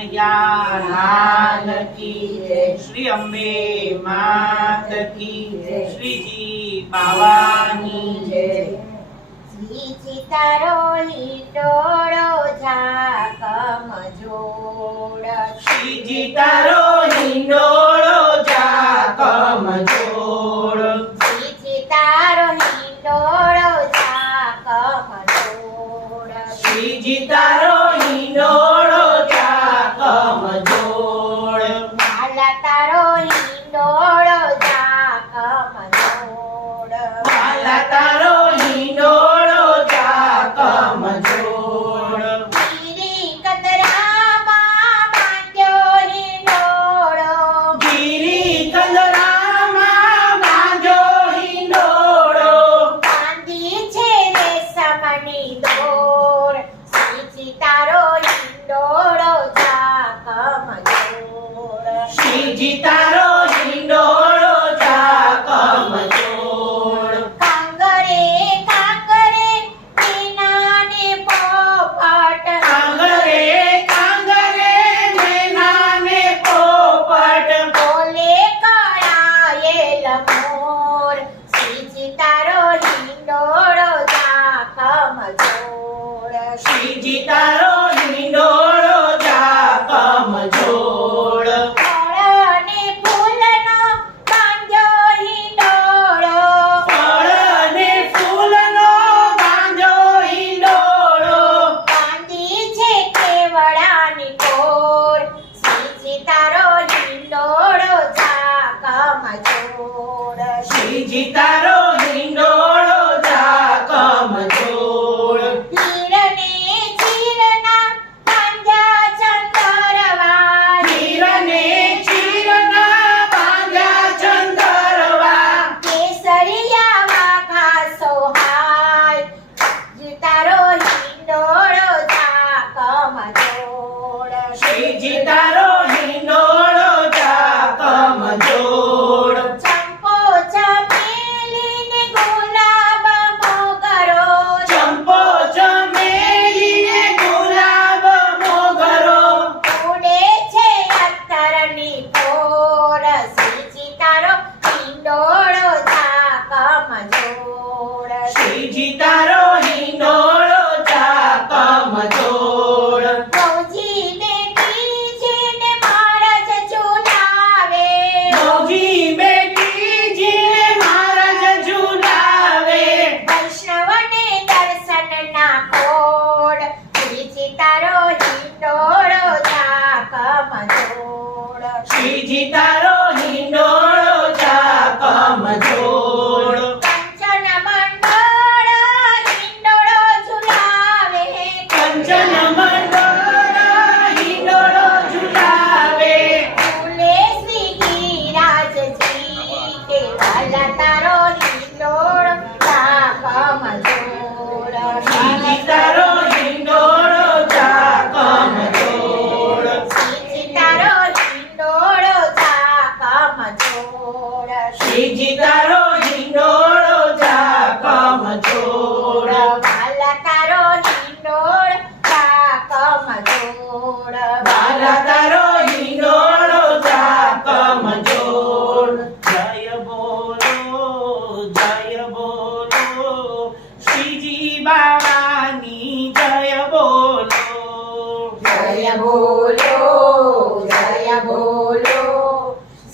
કનૈયા લાલ કી જય શ્રી અંબે માત કી જય શ્રીજી બાવાની જય શ્રી ચિતારો ટોળો ઝાકમ જોડ શ્રીજી તારો હિંડોળો જાકમ જોડ શ્રી ચિતારો હિંડોળો ઝાકમ જોડ શ્રીજી તારો હિંડોળો જાકમ જોડ માલા તારો હિંડોળો ઝાકમ જોડ માલા તારો હિંડોળો જાકમ જોડ ગિરી કતરામાં માંડ્યો હિંડોળો ગિરી કંદરામાં બાંધો હિંડોળો બાંધી છે રેશમની દોર શ્રી ચિતારો હિંડોળો ઝાકમ જોડ શ્રીજી તારો હિંડોળો જાકમ જોડ કાંગરે કાંગરે મીનાને પોપટ કાંગરે કાંગરે મેનાને પોપટ બોલે કળાયેલ મોર શ્રી ચિતારો હિંડોળો ઝાકમ જોડ શ્રીજી તારો હિંડોળો જાકમ જોડ ફળને ફૂલનો બાંધ્યો હિંડોળો ફળ અને ફૂલનો બાંધો હિંડોળો બાંધી છે કેવડાની કોર શ્રી ચિતારો હિંડોળો ઝાકમ જોડ શ્રીજી તારો હિંડોળો જાકમ જોળ હીરને ચીરના પાંજા ચંદરવા. હીરને ચીરના પાંજા ચંદરવા. કેસરિયા વાઘા સોહાય જીતારો હિંડોળો ઝાકમ જોળ શ્રી જીતારો હિંડોળો જાકમ જોડ શ્રીજી તારો હિંડોળો જાકમ જોડ મૌજી બેટી છે ને મહારાજ ઝુલાવે મોજી બેટી મહારાજ વૈષ્ણવને હિંડોળો શ્રીજી તારો જય બોલો જય બોલો.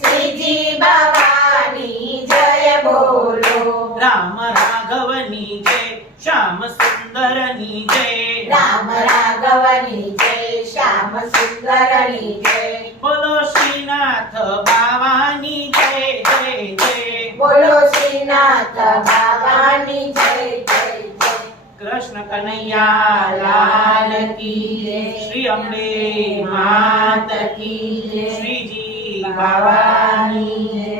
શ્રીજી બાવાની જય બોલો. રામ રાઘવની જય શ્યામ સુંદરની જય. રામ રાઘવની જય શ્યામ સુંદરની જય. બોલો શ્રીનાથ બાવાની જય જય જય. બોલો શ્રીનાથ બાવાની જય જય જય. કૃષ્ણ કનૈયા લાલ કી અંબે માત કી. શ્રીજી બાવાની